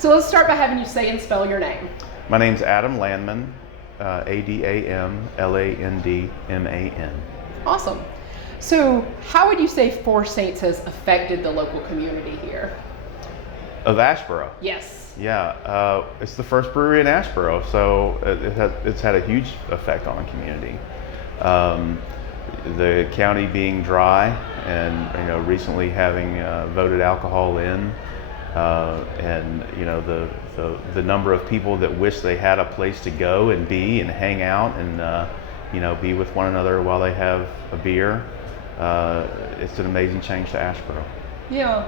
So let's start by having you say and spell your name. My name's Adam Landman, ADAMLANDMAN. Awesome. So how would you say Four Saints has affected the local community here? Of Asheboro. Yes. Yeah, it's the first brewery in Asheboro, so it's had a huge effect on the community. The county being dry and recently having voted alcohol in, and the number of people that wish they had a place to go and be and hang out and be with one another while they have a beer. It's an amazing change to Asheboro. Yeah.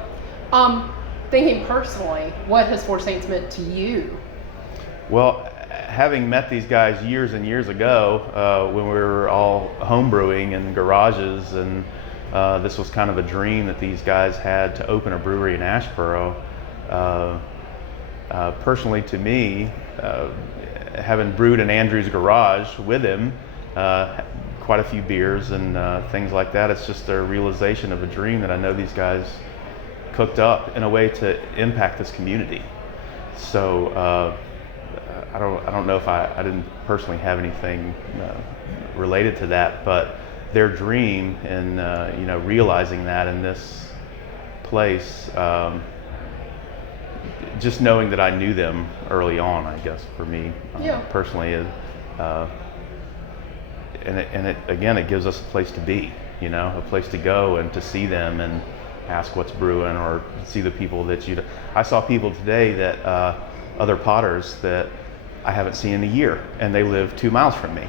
Thinking personally, what has Four Saints meant to you? Well, having met these guys years and years ago, when we were all home brewing in garages, and this was kind of a dream that these guys had to open a brewery in Asheboro. Personally, to me, having brewed in Andrew's garage with him, quite a few beers and things like that, it's just a realization of a dream that I know these guys cooked up in a way to impact this community. So I don't know if I didn't personally have anything related to that, but their dream and realizing that in this place, just knowing that I knew them early on, I guess for me personally is, and it gives us a place to be, a place to go and to see them and ask what's brewing, or see the people that I saw people today that other potters that I haven't seen in a year, and they live 2 miles from me,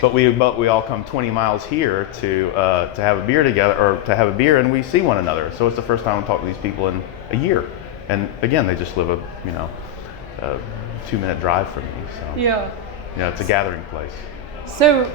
but we all come 20 miles here to have a beer together, or to have a beer, and we see one another. So it's the first time I talk to these people in a year, and again, they just live a 2-minute drive from me. So it's a gathering place. So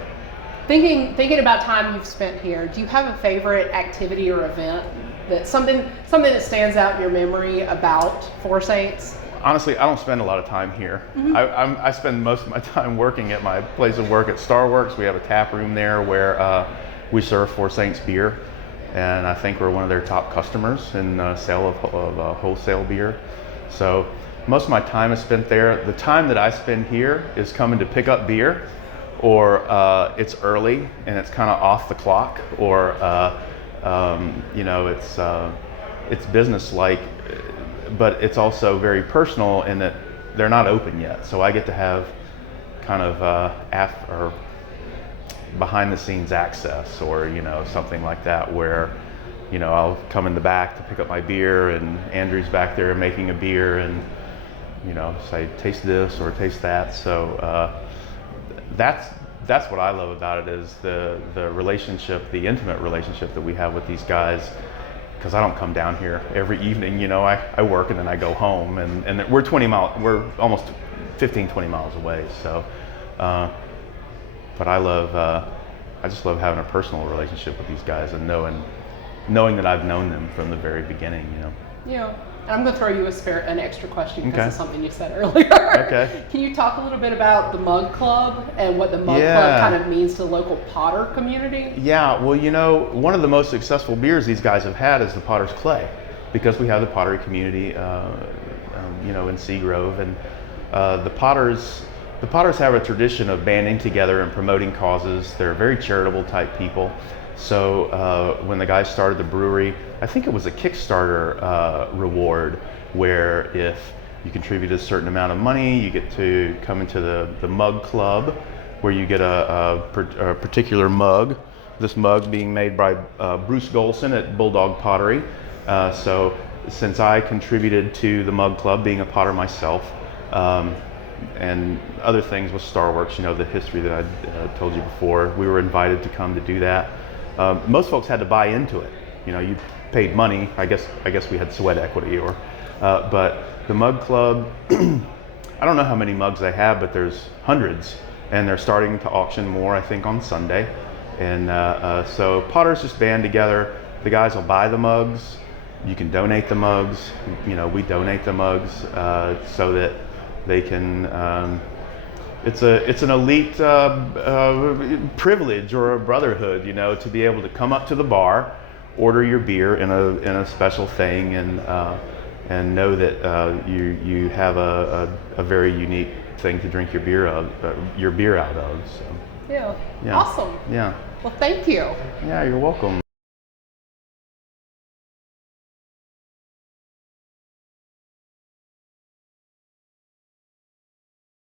thinking about time you've spent here, do you have a favorite activity or event that something that stands out in your memory about Four Saints? Honestly, I don't spend a lot of time here. Mm-hmm. I spend most of my time working at my place of work at Starworks. We have a tap room there where we serve Four Saints beer, and I think we're one of their top customers in sale of wholesale beer. So most of my time is spent there. The time that I spend here is coming to pick up beer, or it's early and it's kind of off the clock, or it's business-like, but it's also very personal in that they're not open yet. So I get to have kind of or behind-the-scenes access, or something like that, where I'll come in the back to pick up my beer, and Andrew's back there making a beer, and say taste this or taste that. So that's what I love about it, is the relationship, the intimate relationship that we have with these guys. Because I don't come down here every evening, I work and then I go home, and we're almost 15-20 miles away. So, but I just love having a personal relationship with these guys, and knowing that I've known them from the very beginning. Yeah. And I'm going to throw you an extra question because of something you said earlier. Okay. Can you talk a little bit about the Mug Club and what the Mug Club kind of means to the local potter community? Yeah, well, one of the most successful beers these guys have had is the Potter's Clay, because we have the pottery community, in Seagrove, and the Potters have a tradition of banding together and promoting causes. They're very charitable type people. So when the guys started the brewery, I think it was a Kickstarter reward, where if you contribute a certain amount of money, you get to come into the Mug Club, where you get a particular mug. This mug being made by Bruce Golson at Bulldog Pottery. So since I contributed to the Mug Club, being a potter myself, and other things with Starworks, the history that I told you before, we were invited to come to do that. Most folks had to buy into it. You paid money. I guess we had sweat equity, but the Mug Club, I don't know how many mugs they have, but there's hundreds, and they're starting to auction more, I think, on Sunday. And so potters just band together. The guys will buy the mugs. You can donate the mugs. We donate the mugs so that they can. It's an elite privilege or a brotherhood, to be able to come up to the bar, order your beer in a special thing, and and know that you have a very unique thing to drink your beer out of. So Yeah. yeah. Awesome. Yeah. Well, thank you. Yeah, you're welcome.